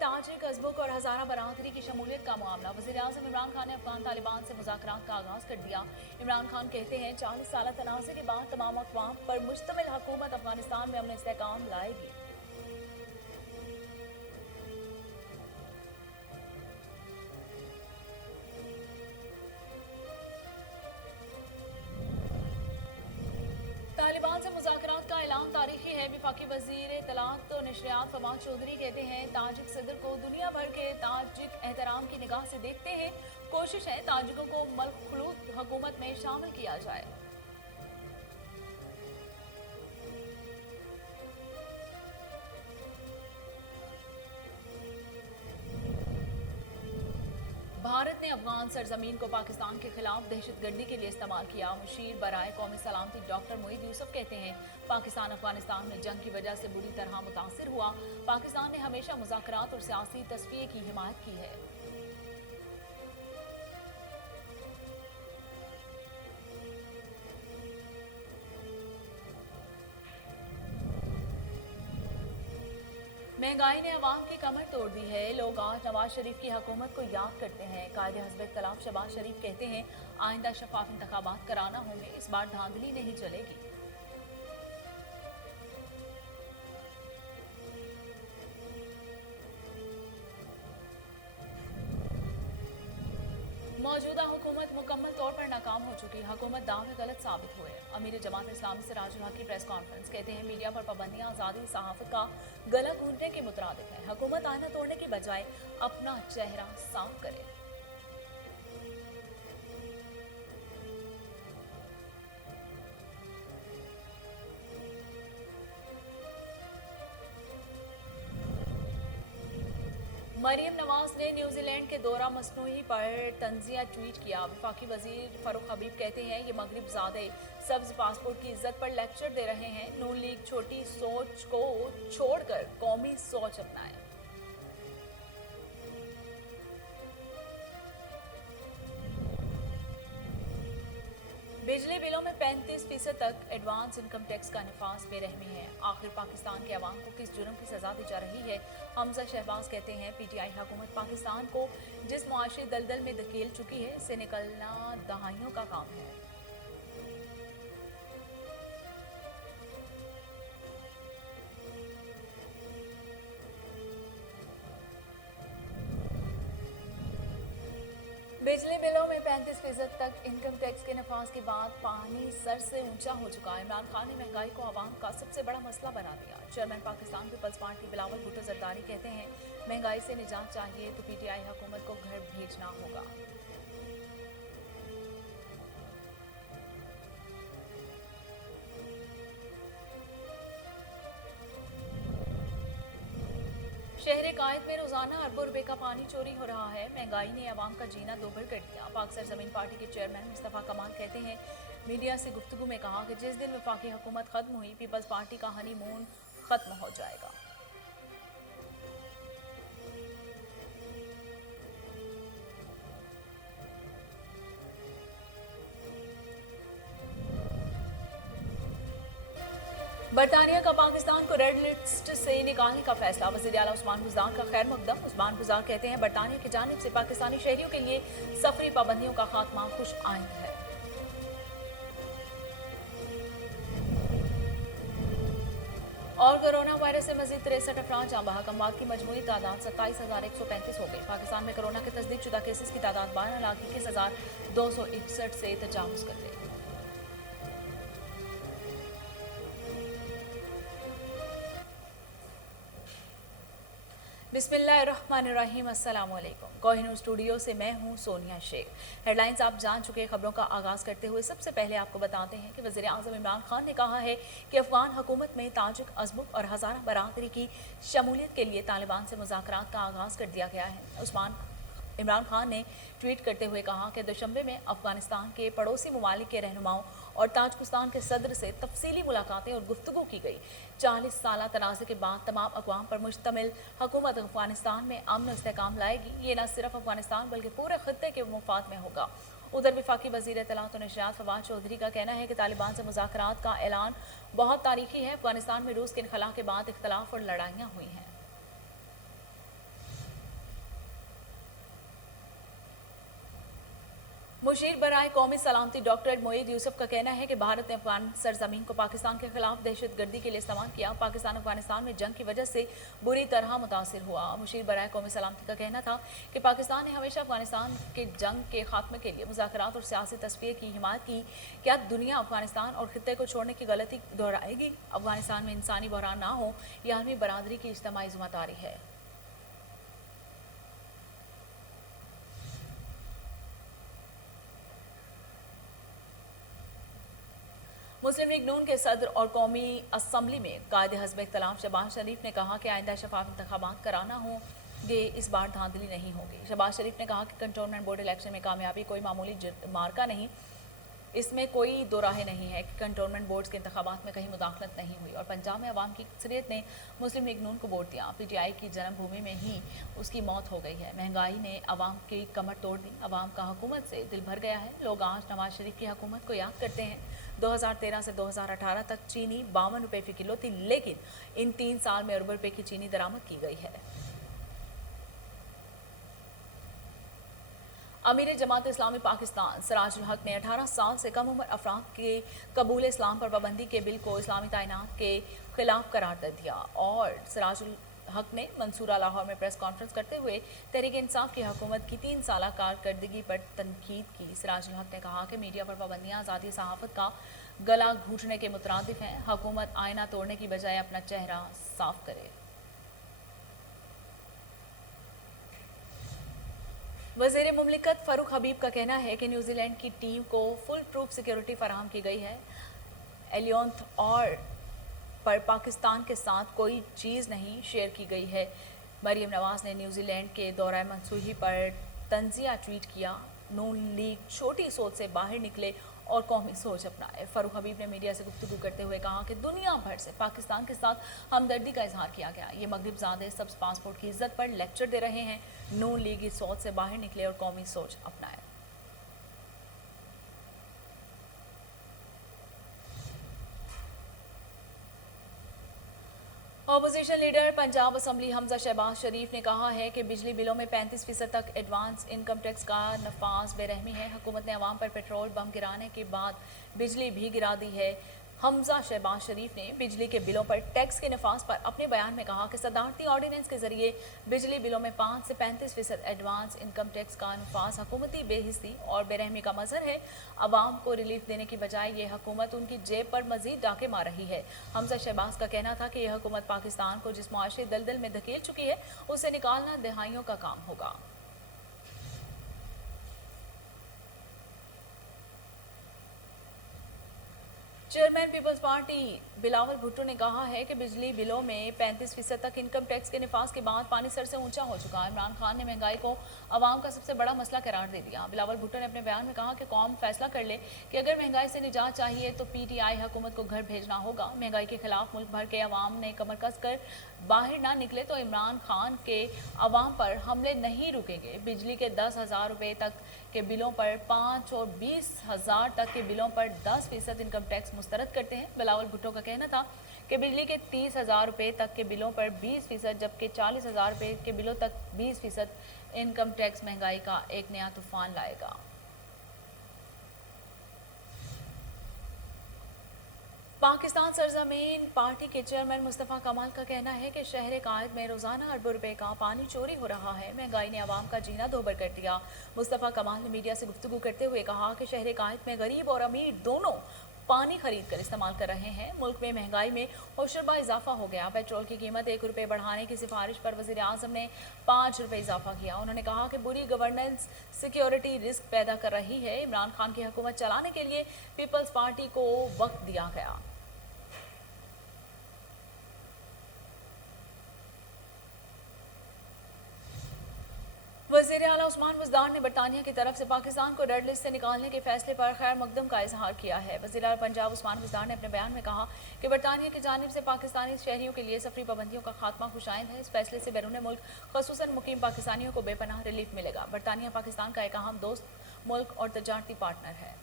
Tajik, अज़बक और हज़ारा बरादरी की शमूलियत का मामला। वज़ीर-ए-आज़म इमरान खान ने अफ़गान तालिबान से मुज़ाकरात का आगाज़ कर दिया। इमरान खान कहते हैं 40 साल तनाज़े के बाद तमाम अक़वाम पर मुश्तमिल हुकूमत अफ़गानिस्तान में अमन इस्तेहकाम लाएगी। तालिबान से मुज़ाकरात का ऐलान तारीखी है। वफाकी वज़ीर इत्तलात और नशरियात फवाद चौधरी कहते हैं ताजिक सदर को दुनिया भर के ताजिक एहतराम की निगाह से देखते हैं। कोशिश है ताजिकों को मखलूत हुकूमत में शामिल किया जाए। भारत ने अफगान सरजमीन को पाकिस्तान के खिलाफ दहशतगर्दी के लिए इस्तेमाल किया। मुशीर बराए कौमी सलामती डॉक्टर मोईद यूसुफ कहते हैं पाकिस्तान अफगानिस्तान में जंग की वजह से बुरी तरह मुतासिर हुआ। पाकिस्तान ने हमेशा मुज़ाकरात और सियासी तस्फिये की हिमायत की है। महंगाई ने अवाम की कमर तोड़ दी है। लोग आज नवाज शरीफ की हुकूमत को याद करते हैं। कायदे हस्ब इख्तिलाफ शहबाज शरीफ कहते हैं आइंदा शफाफ इंतखाबात कराना होंगे, इस बार धांधली नहीं चलेगी। मौजूदा हुकूमत मुकम्मल तौर पर नाकाम हो चुकी। हुकूमत दावे गलत साबित हुए। अमीर जमात इस्लामी सिराजुल हक की प्रेस कॉन्फ्रेंस कहते हैं मीडिया पर पाबंदियां आज़ादी सहाफ़त का गला घूंटने के मुतरादिफ है। हुकूमत आईना तोड़ने की बजाय अपना चेहरा साफ करे। मरियम नवाज ने न्यूजीलैंड के दौरा मसनूई पर तंजिया ट्वीट किया। वफाकी वजीर फरूक हबीब कहते हैं ये मगरिब ज़ादे सब्ज पासपोर्ट की इज्जत पर लेक्चर दे रहे हैं। नून लीग छोटी सोच को छोड़कर कौमी सोच अपनाए। बिजली बिलों में 35% तक एडवांस इनकम टैक्स का निफाज बेरहमी है। आखिर पाकिस्तान के अवाम को किस जुर्म की सजा दी जा रही है। हमजा शहबाज कहते हैं पीटीआई हुकूमत पाकिस्तान को जिस मुआशी दलदल में धकेल चुकी है इससे निकलना दहाइयों का काम है। बिजली बिलों में 35% तक इनकम टैक्स के नफाज के बाद पानी सर से ऊंचा हो चुका है। इमरान खान ने महंगाई को आवाम का सबसे बड़ा मसला बना दिया। चेयरमैन पाकिस्तान पीपल्स पार्टी बिलावल भुट्टो जरदारी कहते हैं महंगाई से निजात चाहिए तो पीटीआई हुकूमत को घर भेजना होगा। शहर कायद में रोजाना अरबों रुपए का पानी चोरी हो रहा है। महंगाई ने अवाम का जीना दोभर कर दिया। पाक सरजमीन पार्टी के चेयरमैन मुस्तफ़ा कमाल कहते हैं मीडिया से गुफ्तगू में कहा कि जिस दिन वफाकी हुकूमत खत्म हुई पीपल्स पार्टी का हनीमून खत्म हो जाएगा। बरतानिया का पाकिस्तान को रेड लिस्ट से निकालने का फैसला। वज़ीर आला उस्मान बुज़दार का खैर मकदम। उस्मान बुज़दार कहते हैं बरतानिया की जानिब से पाकिस्तानी शहरियों के लिए सफरी पाबंदियों का खात्मा खुश आइंद है। और कोरोना वायरस से मजीद 63 अफराद जाँ बहक। अमवात की मजमूई तादाद 27,135 हो गई। पाकिस्तान में कोरोना के तस्दीक शुदा केसेस की तादाद 12,21,261 से तजावुज़ कर गई। बिस्मिल्लाहिर्रहमानिर्रहीम। अस्सलाम वालेकुम। कोहिनूर स्टूडियो से मैं हूं सोनिया शेख। हेडलाइंस आप जान चुके। खबरों का आगाज़ करते हुए सबसे पहले आपको बताते हैं कि वज़ीर-ए-आज़म इमरान खान ने कहा है कि अफ़गान हुकूमत में ताजिक, अज़बक और हज़ारा बरादरी की शमूलियत के लिए तालिबान से मुज़ाकरात का आगाज़ कर दिया गया है। इमरान खान ने ट्वीट करते हुए कहा कि दुशंबे में अफगानिस्तान के पड़ोसी ममालिक के रहनुमाओं और ताजिकिस्तान के सदर से तफसीली मुलाकातें और गुफ्तगू की गई। 40 साल तनाज़े के बाद तमाम अक़वाम पर मुश्तमिल हुकूमत अफगानिस्तान में अमन और इस्तेहकाम लाएगी। ये न सिर्फ अफगानिस्तान बल्कि पूरे खत्ते के मुफाद में होगा। उधर वफाकी वज़ीर इत्तलात और नशरियात फवाद चौधरी का कहना है कि तालिबान से मुज़ाकरात का ऐलान बहुत तारीखी है। अफगानिस्तान में रूस के इनखला के बाद इख्तलाफ और लड़ाइयाँ हुई हैं। मुशीर बराए कौमी सलामती डॉक्टर मोईद यूसुफ का कहना है कि भारत ने अफगान सरजमीन को पाकिस्तान के खिलाफ दहशतगर्दी के लिए इस्तेमाल किया। पाकिस्तान अफगानिस्तान में जंग की वजह से बुरी तरह मुतासिर हुआ। मुशीर बराए कौमी सलामती का कहना था कि पाकिस्तान ने हमेशा अफगानिस्तान के जंग के खात्मे के लिए मुज़ाकरात और सियासी तस्वीर की हिमायत की। क्या दुनिया अफगानिस्तान और खित्ते को छोड़ने की गलती दोहराएगी? अफगानिस्तान में इंसानी बहरान ना हो, यह आलमी बरादरी की इज्तिमाई जिम्मेदारी है। मुस्लिम लीग नून के सदर और कौमी असम्बली में कायदे हज़ब इख्तिलाफ शहबाज शरीफ ने कहा कि आइंदा शफाफ इंतखाबात कराना होंगे, इस बार धांधली नहीं होगी। शहबाज शरीफ ने कहा कि कंटोनमेंट बोर्ड इलेक्शन में कामयाबी कोई मामूली मार्का नहीं, इसमें कोई दो राहें नहीं है कि कंटोनमेंट बोर्ड्स के इंतखाबात में कहीं मुदाखलत नहीं हुई और पंजाब में अवाम की अक्सरियत ने मुस्लिम लीग नून को वोट दिया। PTI की जन्मभूमि में ही उसकी मौत हो गई है। महंगाई ने अवाम की कमर तोड़ दी। अवाम का हुकूमत से दिल भर गया है। लोग आज नवाज शरीफ की हुकूमत को याद करते हैं। 2013 से 2018 तक चीनी 52 रुपये फी किलो थी, लेकिन इन 3 साल में अरब रुपये की चीनी दरामद की गई है। अमीर जमात इस्लामी पाकिस्तान सिराजुल हक ने 18 साल से कम उम्र अफराद के कबूल इस्लाम पर पाबंदी के बिल को इस्लामी तैनात के खिलाफ करार दे दिया और सिराजुल हक ने मंसूरा लाहौर में प्रेस कॉन्फ्रेंस करते हुए तहरीक इंसाफ की हुकूमत की 3 साल कारकर्दगी पर तनकीद की। सिराजुल हक ने कहा कि मीडिया पर पाबंदियां आज़ादी सहाफत का गला घूटने के मुतरादिफ हैं। हुकूमत आईना तोड़ने की बजाय अपना चेहरा साफ करे। वज़ीर मुमलिकत फ़ारूक हबीब का कहना है कि न्यूजीलैंड की टीम को फुल प्रूफ सिक्योरिटी फराहम की गई है। एलियोंथ और पर पाकिस्तान के साथ कोई चीज़ नहीं शेयर की गई है। मरीम नवाज ने न्यूजीलैंड के दौरा मंसूही पर तंजिया ट्वीट किया। नून लीग छोटी सोच से बाहर निकले और कौमी सोच अपनाए। फ़ारूक हबीब ने मीडिया से गुफ्तगू करते हुए कहा कि दुनिया भर से पाकिस्तान के साथ हमदर्दी का इजहार किया गया। ये मगरिब ज़ादे सब्ज़ पासपोर्ट की इज्जत पर लेक्चर दे रहे हैं। नून लीग इस सोच से बाहर निकले और कौमी सोच अपनाए। Opposition leader Punjab assembly Hamza Shahbaz Sharif ने कहा है कि बिजली बिलों में 35% तक एडवांस इनकम टैक्स का नफाज बेरहमी है। हुकूमत ने अवाम पर पेट्रोल बम गिराने के बाद बिजली भी गिरा दी है। हमजा शहबाज शरीफ ने बिजली के बिलों पर टैक्स के नफाज पर अपने बयान में कहा कि सदारती ऑर्डिनेंस के जरिए बिजली बिलों में 5 से 35% एडवांस इनकम टैक्स का नफाज हुकूमती बेहिस्सी और बेरहमी का मजहर है। अवाम को रिलीफ देने की बजाय ये हुकूमत उनकी जेब पर मजीद डाके मार रही है। हमजा शहबाज का कहना था कि यह हुकूमत पाकिस्तान को जिस मुआशी दलदल में धकेल चुकी है उसे निकालना दहाइयों का काम होगा। चेयरमैन पीपल्स पार्टी बिलावल भुट्टो ने कहा है कि बिजली बिलों में 35% तक इनकम टैक्स के निफाज के बाद पानी सर से ऊंचा हो चुका है। इमरान खान ने महंगाई को अवाम का सबसे बड़ा मसला करार दे दिया। बिलावल भुट्टो ने अपने बयान में कहा कि कौम फैसला कर ले कि अगर महंगाई से निजात चाहिए तो PTI हुकूमत को घर भेजना होगा। महंगाई के खिलाफ मुल्क भर के अवाम ने कमर कस कर बाहर ना निकले तो इमरान खान के अवाम पर हमले नहीं रुकेंगे। बिजली के 10,000 रुपये तक के बिलों पर 5 और 20,000 तक के बिलों पर 10% इनकम टैक्स मुस्तरद करते हैं। बिलावल भुट्टो का कहना था कि बिजली के 30,000 रुपये तक के बिलों पर 20%, जबकि 40,000 रुपये के बिलों तक 20% इनकम टैक्स महंगाई का एक नया तूफान लाएगा। पाकिस्तान सरजमीन पार्टी के चेयरमैन मुस्तफ़ा कमाल का कहना है कि शहर कायद में रोज़ाना अरबों रुपए का पानी चोरी हो रहा है। महंगाई ने अवाम का जीना दोबर कर दिया। मुस्तफ़ा कमाल ने मीडिया से गुफ्तगू करते हुए कहा कि शहर कायद में गरीब और अमीर दोनों पानी खरीद कर इस्तेमाल कर रहे हैं। मुल्क में महंगाई में होशरबा इजाफा हो गया। पेट्रोल की कीमत 1 रुपये बढ़ाने की सिफारिश पर वज़ीर आज़म ने 5 रुपये इजाफा किया। उन्होंने कहा कि बुरी गवर्नेंस सिक्योरिटी रिस्क पैदा कर रही है। इमरान खान की हुकूमत चलाने के लिए पीपल्स पार्टी को वक्त दिया गया। वज़ीर आला उस्मान बुज़दार ने बरतानिया की तरफ से पाकिस्तान को रेड लिस्ट से निकालने के फैसले पर खैर मकदम का इजहार किया है। वज़ीर आला पंजाब उस्मान बुज़दार ने अपने बयान में कहा कि बरतानिया की जानिब से पाकिस्तानी शहरियों के लिए सफरी पाबंदियों का खात्मा खुशाइंद है। इस फैसले से बैरून मुल्क ख़ुसूसन मुकीम पाकिस्तानियों को बेपनाह रिलीफ मिलेगा। बरतानिया पाकिस्तान का एक अहम दोस्त मुल्क और तजारती पार्टनर है।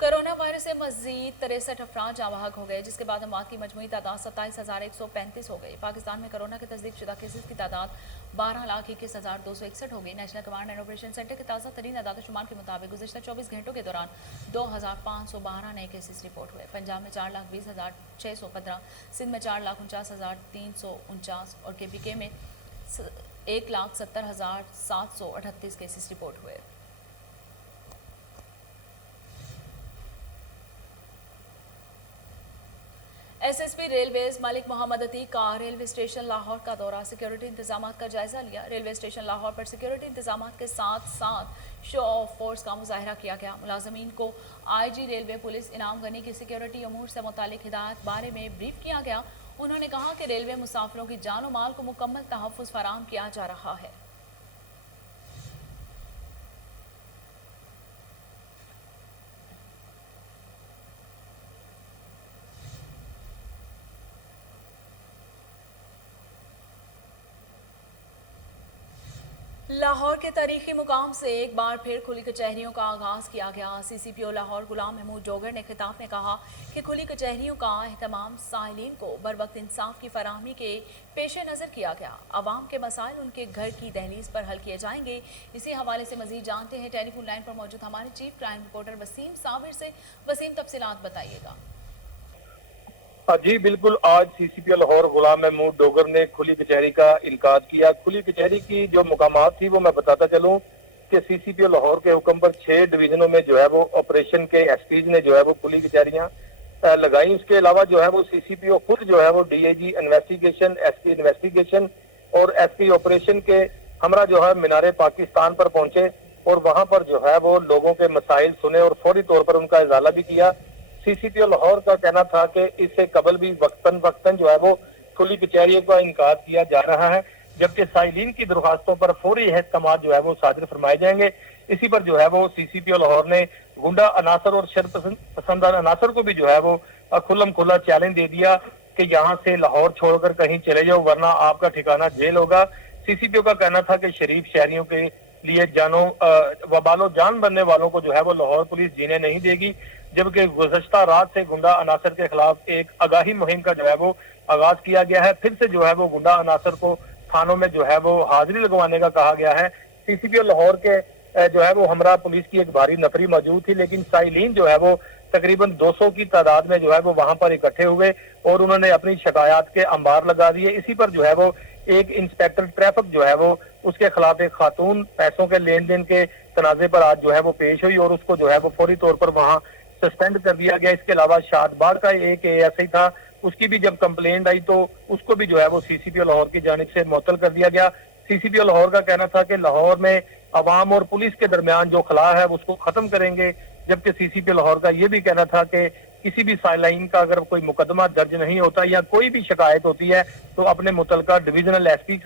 कोरोना वायरस तरह से मजीद 63 अफराद जाँ बहक हो गए, जिसके बाद अमवात की मजमूई तादाद 27,135 हो गई। पाकिस्तान में कोरोना के तस्दीक शुदा केसेस की तादाद 12,21,261 हो गई। National command and operation centre के ताज़ा तरीन आदाद-ओ-शुमार के मुताबिक गुज़िश्ता 24 घंटों के दौरान 2,512 नए केसेस रिपोर्ट हुए। पंजाब में 4,20,615, सिंध में 4,49,349 और KPK में 1,70,738 केसेस रिपोर्ट हुए। SSP रेलवेज मलिक मोहम्मद अतीक का रेलवे स्टेशन लाहौर का दौरा, सिक्योरिटी इंतजाम का जायजा लिया। रेलवे स्टेशन लाहौर पर सिक्योरिटी इंतजाम के साथ साथ शो ऑफ फोर्स का मुजाहरा किया गया। मुलाजमीन को IG रेलवे पुलिस इनाम गनी की सिक्योरिटी अमूर से मुतालिक हिदायत बारे में ब्रीफ किया गया। उन्होंने कहा कि रेलवे मुसाफिरों की जान और माल को मुकम्मल तहफ़्फ़ुज़ फराहम किया जा रहा है। लाहौर के तारीखी मुकाम से एक बार फिर खुली कचहरियों का आगाज़ किया गया। CCPO लाहौर गुलाम महमूद डोगर ने खिताब में कहा कि खुली कचहरियों का एहतमाम साइलिन को बर वक्त इंसाफ की फराहमी के पेश नज़र किया गया। आवाम के मसाइल उनके घर की दहलीज पर हल किए जाएंगे। इसी हवाले से मजीद जानते हैं टेलीफोन लाइन पर मौजूद हमारे chief crime reporter Waseem Sabir से। वसीम, तफसीलात बताइएगा। जी बिल्कुल, आज CCPO लाहौर गुलाम महमूद डोगर ने खुली कचहरी का इनकाद किया। खुली कचहरी की जो मुकामात थी वो मैं बताता चलूं कि CCPO लाहौर के हुक्म पर 6 डिवीजनों में जो है वो ऑपरेशन के SPs ने जो है वो खुली कचहरियां लगाई। उसके अलावा जो है वो CCPO खुद जो है वो DIG इन्वेस्टिगेशन, SP इन्वेस्टिगेशन और SP ऑपरेशन के हमरा जो है मीनारे पाकिस्तान पर पहुंचे और वहां पर जो है वो लोगों के मसाइल सुने और फौरी तौर पर उनका इजाला भी किया। CCPO लाहौर का कहना था कि इससे कबल भी वक्तन जो है वो खुली कचहरियों का इनकार किया जा रहा है, जबकि साइलिन की दरख्वास्तों पर फौरी अहकाम जो है वो सादिर फरमाए जाएंगे। इसी पर जो है वो CCPO लाहौर ने गुंडा अनासर और शर पसंद अनासर को भी जो है वो खुल्लम खुला चैलेंज दे दिया कि यहाँ से लाहौर छोड़कर कहीं चले जाओ वरना आपका ठिकाना जेल होगा। CCPO का कहना था कि शरीफ शहरियों के लिए वबालो जान बनने वालों को जो है वो लाहौर पुलिस जीने नहीं देगी, जबकि गुज़श्ता रात से गुंडा अनासर के खिलाफ एक आगाही मुहिम का जो है वो आगाज किया गया है। फिर से जो है वो गुंडा अनासर को थानों में जो है वो हाजिरी लगवाने का कहा गया है। CCPO लाहौर के जो है वो हमरा पुलिस की एक भारी नफरी मौजूद थी, लेकिन साइलिन जो है वो तकरीबन 200 की तादाद में जो है वो वहां पर इकट्ठे हुए और उन्होंने अपनी शिकायत के अंबार लगा दिए। इसी पर जो है वो एक इंस्पेक्टर ट्रैफिक जो है वो उसके खिलाफ एक खातून पैसों के लेन देन के तनाजे पर आज जो है वो पेश हुई और उसको जो है वो फौरी तौर पर वहां सस्पेंड कर दिया गया। इसके अलावा शादबाग का एक ASI था, उसकी भी जब कंप्लेंट आई तो उसको भी जो है वो CCPO लाहौर की जानिब से मुअत्तल कर दिया गया। CCPO लाहौर का कहना था कि लाहौर में अवाम और पुलिस के दरमियान जो खला है उसको खत्म करेंगे, जबकि CCPO लाहौर का ये भी कहना था कि किसी भी साइलाइन का अगर कोई मुकदमा दर्ज नहीं होता या कोई भी शिकायत होती है तो अपने मुतलका डिविजनल SP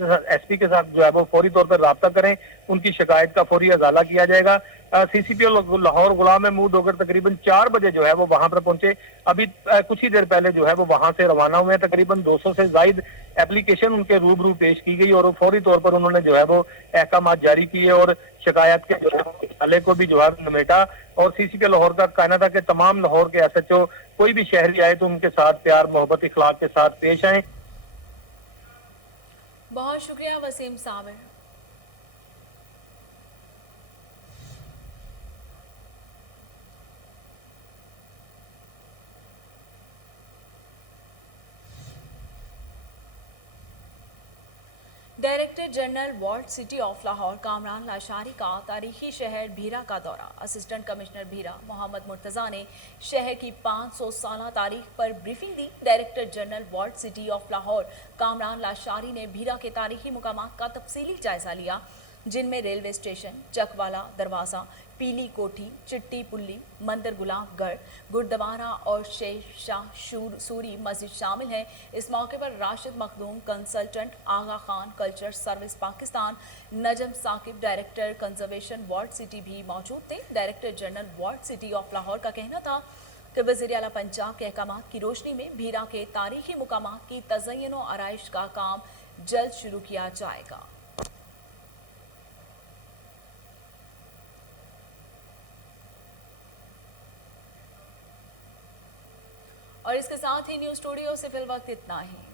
के साथ जो है वो फौरी तौर पर राब्ता करें, उनकी शिकायत का फौरी अजाला किया जाएगा। CCPO लाहौर गुलाम महमूद डोगर तकरीबन 4 बजे जो है वो वहां पर पहुंचे। अभी कुछ ही देर पहले जो है वो वहां से रवाना हुए। तकरीबन 200 से जायद एप्लीकेशन उनके रूबरू पेश की गई और फौरी तौर पर उन्होंने जो है वो अहकाम जारी किए और शिकायत के जो है को भी जो है निमेटा। और CCPO लाहौर का कहना था कि तमाम लाहौर के SHO कोई भी शहरी आए तो उनके साथ प्यार मोहब्बत इखलाक के साथ पेश आए। बहुत शुक्रिया Waseem Sabir. Director general ward city of Lahore Kamran Lashari का तारीखी शहर भीरा का दौरा। असिस्टेंट कमिश्नर भीरा मोहम्मद मुर्तज़ा ने शहर की 500 साल तारीख पर ब्रीफिंग दी। Director general ward city of Lahore Kamran Lashari ने भीरा के तारीखी मुकामात का तफसीली जायजा लिया, जिनमें रेलवे स्टेशन, चकवाला दरवाज़ा, पीली कोठी, चिट्टी पुल्ली, मंदिर गुलाबगढ़, गुरुद्वारा और शेर शाह सूरी मस्जिद शामिल हैं। इस मौके पर Rashid Makhdoom, consultant Aga Khan, culture service Pakistan, Najam Saqib, director conservation walled city भी मौजूद थे। Director general ward city of Lahore का कहना था कि वज़ीर आला पंजाब के अहकाम की रोशनी में भीरा के तारीखी मुकामात की तज़य्युन और आराइश का काम जल्द शुरू किया जाएगा। और इसके साथ ही न्यूज स्टूडियो से फिल वक्त इतना ही।